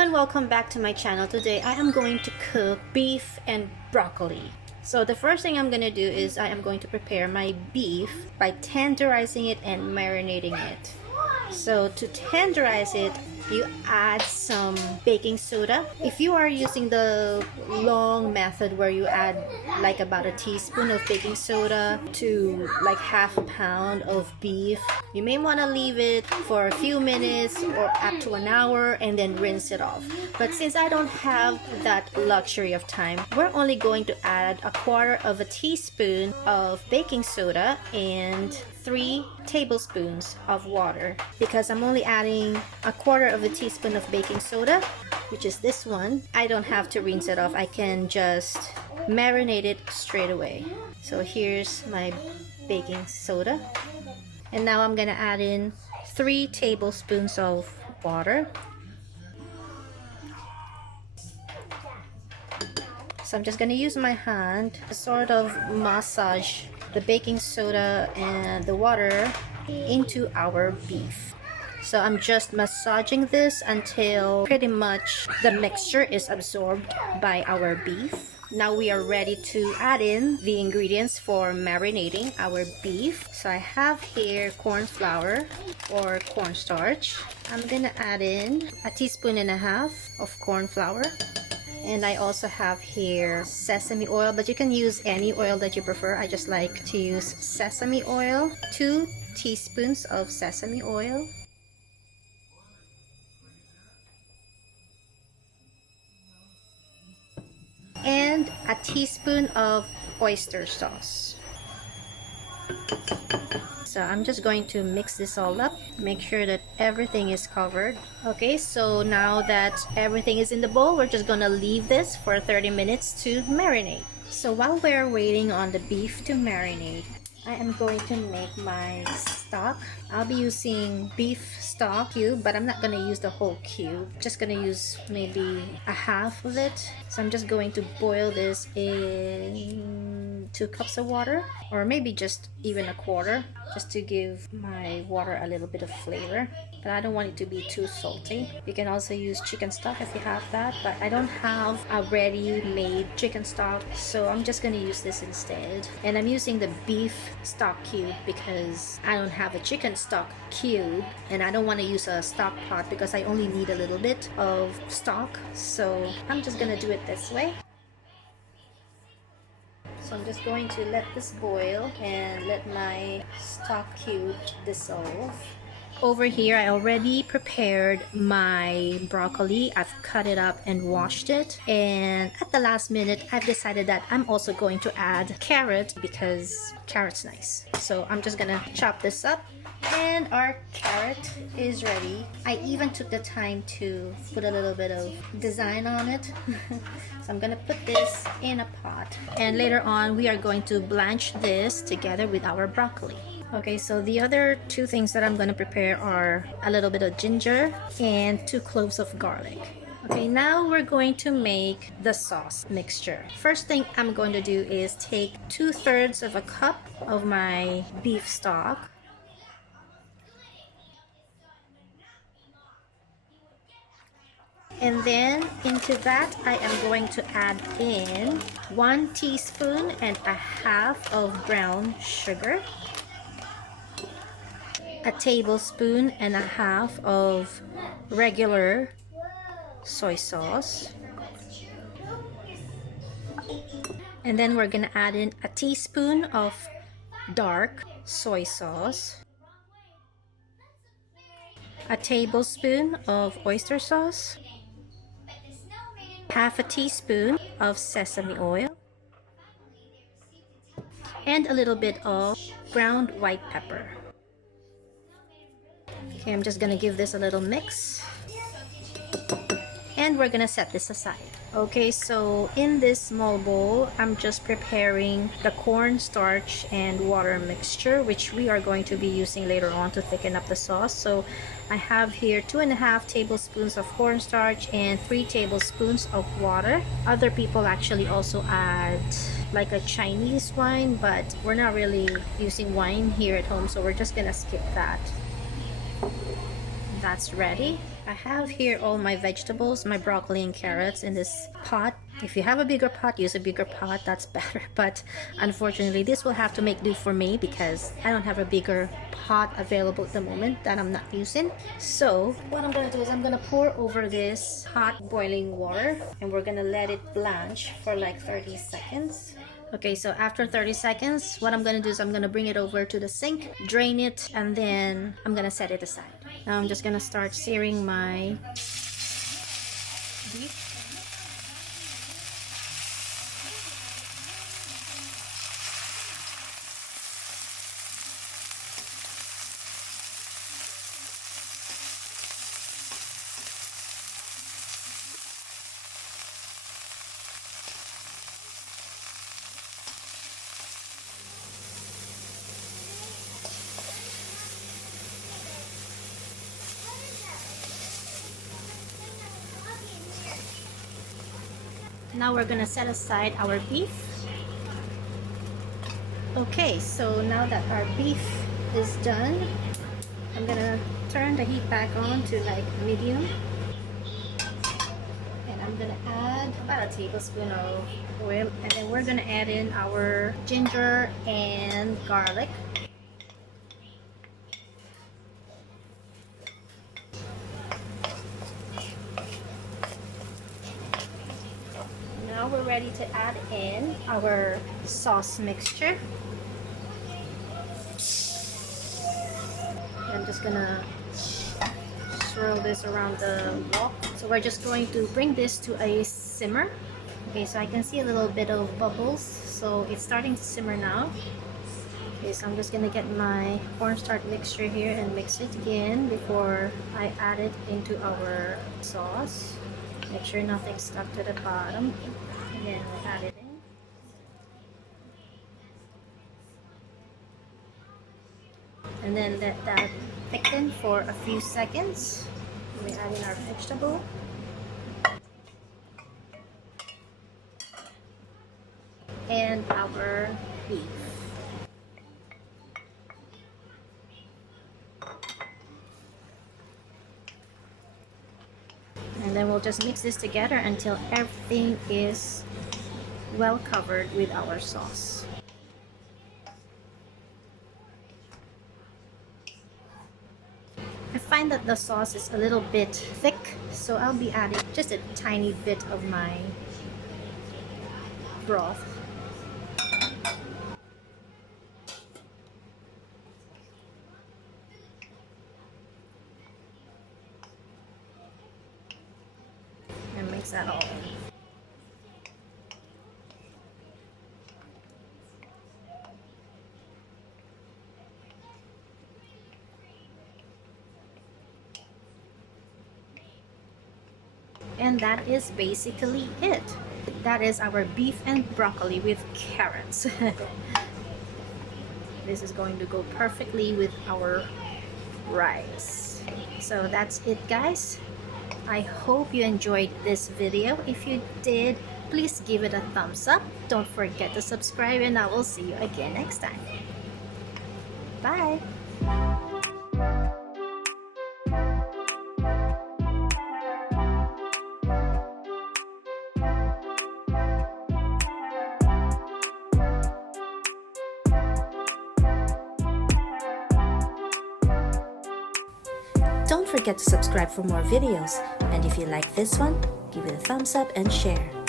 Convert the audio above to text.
everyone, welcome back to my channel. Today I am going to cook beef and broccoli. So the first thing I'm gonna do is I am going to prepare my beef by tenderizing it and marinating it. So to tenderize it, you add some baking soda. If you are using the long method where you add like about a teaspoon of baking soda to like half a pound of beef, you may want to leave it for a few minutes or up to an hour and then rinse it off. But since I don't have that luxury of time, we're only going to add a quarter of a teaspoon of baking soda and 3 tablespoons of water, because I'm only adding a quarter of a teaspoon of baking soda, which is this one. I don't have to rinse it off. I can just marinate it straight away. So here's my baking soda, and now I'm gonna add in 3 tablespoons of water. So I'm just gonna use my hand to sort of massage the baking soda and the water into our beef. So I'm just massaging this until pretty much the mixture is absorbed by our beef. Now we are ready to add in the ingredients for marinating our beef. So I have here corn flour or cornstarch. I'm gonna add in 1.5 teaspoons of corn flour. And I also have here sesame oil, but you can use any oil that you prefer. I just like to use sesame oil. 2 teaspoons of sesame oil. And 1 teaspoon of oyster sauce. So I'm just going to mix this all up, make sure that everything is covered. Okay, so now that everything is in the bowl, we're just gonna leave this for 30 minutes to marinate. So while we're waiting on the beef to marinate, I am going to make my stock. I'll be using beef stock cube, but I'm not gonna use the whole cube. Just gonna use maybe a half of it. So I'm just going to boil this in 2 cups of water, or maybe just even a quarter, just to give my water a little bit of flavor. But I don't want it to be too salty. You can also use chicken stock if you have that, but I don't have a ready-made chicken stock, so I'm just gonna use this instead. And I'm using the beef stock cube because I don't have a chicken stock cube, and I don't want to use a stock pot because I only need a little bit of stock. So I'm just gonna do it this way. So I'm just going to let this boil and let my stock cube dissolve. Over here, I already prepared my broccoli. I've cut it up and washed it. And at the last minute, I've decided that I'm also going to add carrot because carrot's nice. So I'm just gonna chop this up. And our carrot is ready. I even took the time to put a little bit of design on it. So I'm gonna put this in a pot. And later on, we are going to blanch this together with our broccoli. Okay, so the other 2 things that I'm going to prepare are a little bit of ginger and 2 cloves of garlic. Okay, now we're going to make the sauce mixture. First thing I'm going to do is take 2/3 of a cup of my beef stock. And then into that, I am going to add in 1.5 teaspoons of brown sugar, 1.5 tablespoons of regular soy sauce, and then we're gonna add in 1 teaspoon of dark soy sauce, 1 tablespoon of oyster sauce, 1/2 teaspoon of sesame oil, and a little bit of ground white pepper. Okay, I'm just gonna give this a little mix, and we're gonna set this aside. Okay, so in this small bowl, I'm just preparing the cornstarch and water mixture, which we are going to be using later on to thicken up the sauce. So I have here 2.5 tablespoons of cornstarch and 3 tablespoons of water. Other people actually also add like a Chinese wine, but we're not really using wine here at home, so we're just gonna skip that. That's ready. I have here all my vegetables, my broccoli and carrots in this pot. If you have a bigger pot, use a bigger pot, that's better. But unfortunately, this will have to make do for me because I don't have a bigger pot available at the moment that I'm not using. So what I'm gonna do is I'm gonna pour over this hot boiling water and we're gonna let it blanch for like 30 seconds. Okay, so after 30 seconds, what I'm gonna do is I'm gonna bring it over to the sink, drain it, and then I'm gonna set it aside. Now I'm just gonna start searing my beef. Now we're gonna set aside our beef. Okay, so now that our beef is done, I'm gonna turn the heat back on to like medium. And I'm gonna add about a tablespoon of oil. And then we're gonna add in our ginger and garlic. Now we're ready to add in our sauce mixture. I'm just gonna swirl this around the wok. So we're just going to bring this to a simmer. Okay, so I can see a little bit of bubbles. So it's starting to simmer now. Okay, so I'm just gonna get my cornstarch mixture here and mix it again before I add it into our sauce. Make sure nothing's stuck to the bottom. And then we'll add it in. And then let that thicken for a few seconds. We add in our vegetable. And our beef. And then we'll just mix this together until everything is well covered with our sauce. I find that the sauce is a little bit thick, so I'll be adding just a tiny bit of my broth. And mix that all in. And that is basically it. That is our beef and broccoli with carrots. This is going to go perfectly with our rice. So that's it, guys. I hope you enjoyed this video. If you did, please give it a thumbs up. Don't forget to subscribe, and I will see you again next time. Bye! Don't forget to subscribe for more videos, and if you like this one, give it a thumbs up and share.